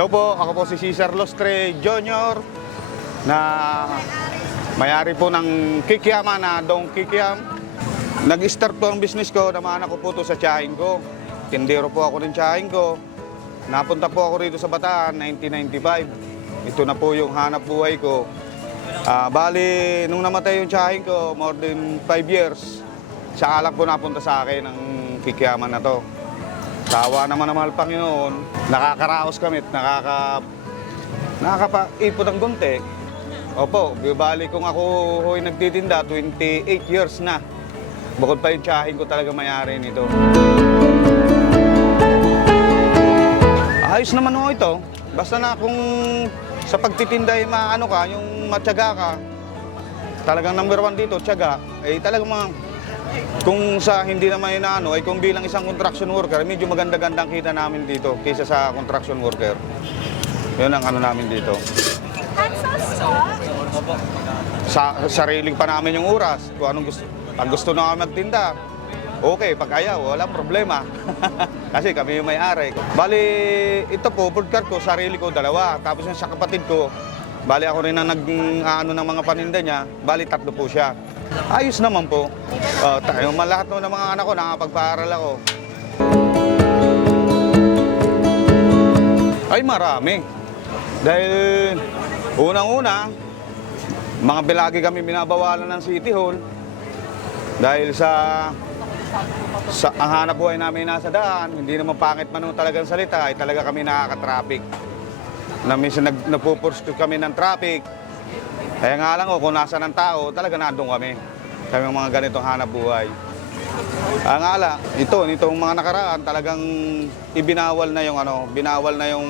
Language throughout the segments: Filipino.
Hello po, ako po si Cesar Lostre Jr. na may-ari po ng Kikiama na Dong Kikiam. Nag-start po ang business ko, naman ako po to sa tiyahin ko. Tindero po ako ng tiyahin ko. Napunta po ako rito sa Bataan, 1995. Ito na po yung hanap buhay ko. Bali, nung namatay yung tiyahin ko, more than 5 years, siya lang po napunta sa akin ng Kikiama na to. Sawa naman ng mahal Panginoon, nakakaraos kami, nakakapaipon ng gunti. Opo, bali kung ako ho'y nagtitinda, 28 years na. Bukod pa yung tiyahin ko talaga may-ari nito. Ayos naman ho ito. Basta na kung sa pagtitinda ay maano ka, yung matyaga ka, talagang number 1 dito, tiyaga, ay talagang kung sa hindi naman inaano, ay kung bilang isang construction worker, medyo maganda-gandang kita namin dito kaysa sa construction worker. Yun ang ano namin dito. Sa sarili pa namin yung oras, kung anong gusto. Pag gusto na kami magtinda, okay, pag ayaw, walang problema. Kasi kami yung may-ari. Bali, ito po, food cart ko, sarili ko, 2. Tapos yung sa kapatid ko, bali ako rin ang nag-ano ng mga paninda niya, bali 3 po siya. Ayos naman po. Lahat ng mga anak ko, nakapagpaaral ako. Ay, marami. Dahil unang-una, mga bilagi kami binabawalan ng City Hall. Dahil sa ang hanap buhay namin nasa daan, hindi naman pangit man talagang salita, ay talaga kami nakaka-traffic. Na minsan nagpupursue kami ng traffic. Kaya nga lang kung nasa ng tao, talaga nandun kami. Kami mga ganitong hanap buhay. Nga lang, nitong mga nakaraan, talagang ibinawal na yung binawal na yung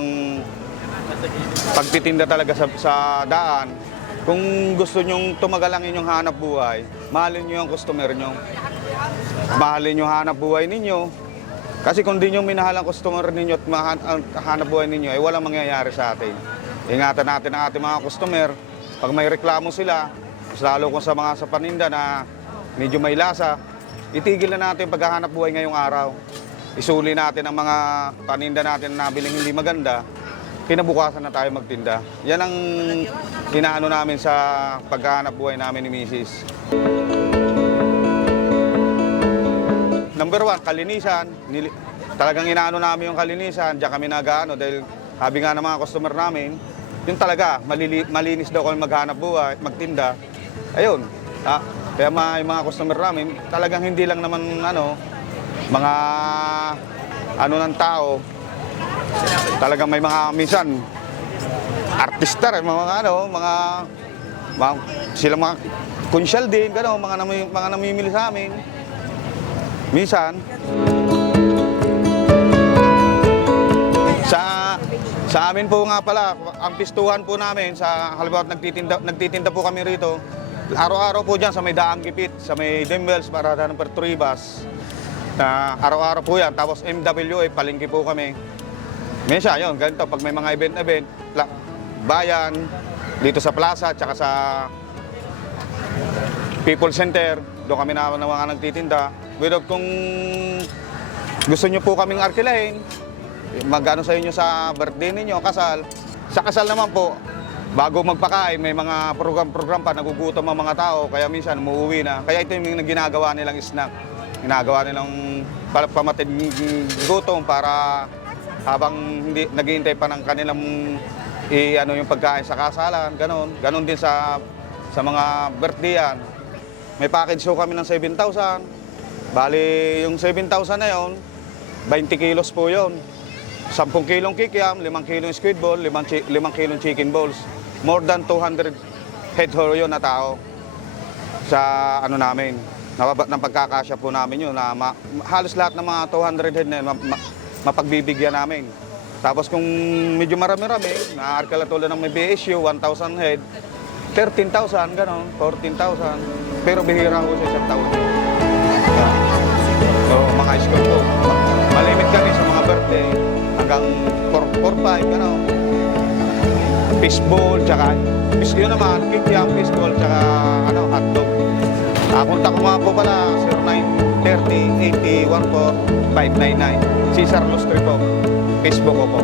pagtitinda talaga sa daan. Kung gusto nyong tumagal ang inyong hanap buhay, mahalin nyo yung customer nyo. Mahalin nyo hanap buhay ninyo. Kasi kung di nyo minahal ang customer ninyo at hanap buhay ninyo, ay walang mangyayari sa atin. Ingatan natin ang ating mga customer. Pag may reklamo sila, lalo kung sa mga paninda na medyo may lasa, itigil na natin paghahanap buhay ngayong araw. Isuli natin ang mga paninda natin na nabiling hindi maganda, kinabukasan na tayo magtinda. Yan ang inaano namin sa paghahanap buhay namin ni Mrs. Number 1, kalinisan. Talagang inaano namin yung kalinisan, diyan kami nag-ano dahil sabi nga ng mga customer namin, yun talaga, malinis daw kami maghanap buhay, magtinda. Ayun, kaya yung mga customer namin, talagang hindi lang naman mga ng tao. Talagang may mga minsan, artista rin, sila mga kunsyal din, mga namimili sa amin. Minsan, sa amin po nga pala, ang pistuhan po namin, halimbawa nagtitinda po kami rito, araw-araw po dyan sa may Daang Gipit, sa may Dimbels, Parada ng Perturibas, na araw-araw po yan. Tapos MWA, palengke po kami. Minsan, yun, ganito, pag may mga event, bayan, dito sa plaza, tsaka sa People Center, doon kami na mga nagtitinda. Pero kung gusto nyo po kaming arkilahin, magano sa inyo sa birthday ninyo, kasal. Sa kasal naman po, bago magpakain, may mga program pa, nagugutom ang mga tao, kaya minsan umuwi na. Kaya ito yung ginagawa nilang snack. Ginagawa nilang pamatid gutom para habang naghihintay pa ng kanilang yung pagkain sa kasalan, ganon. Ganon din sa mga birthdayan. May package show kami ng 7,000. Bali, yung 7,000 na yun, 20 kilos po yun. 10 kilong kikiam, 5 kilong squid ball, 5 kilong chicken balls. More than 200 head ho yun na tao sa namin. Ng pagkakasya po namin yun. Halos lahat ng mga 200 head na yun, mapagbibigyan namin. Tapos kung medyo marami-rami, na-arkala tulad ng may BSU, 1,000 head, 13,000, gano'n, 14,000. Pero bihira ko sa isang taon. So, mga school po. Malimit kami sa mga birthday. Hanggang 4-5, fishball, tsaka yun naman, kikiam, fishball, tsaka hotdog. Kontak ko nga po pala, 0930-8014-599. Cesar Lostre po, Facebook ko po.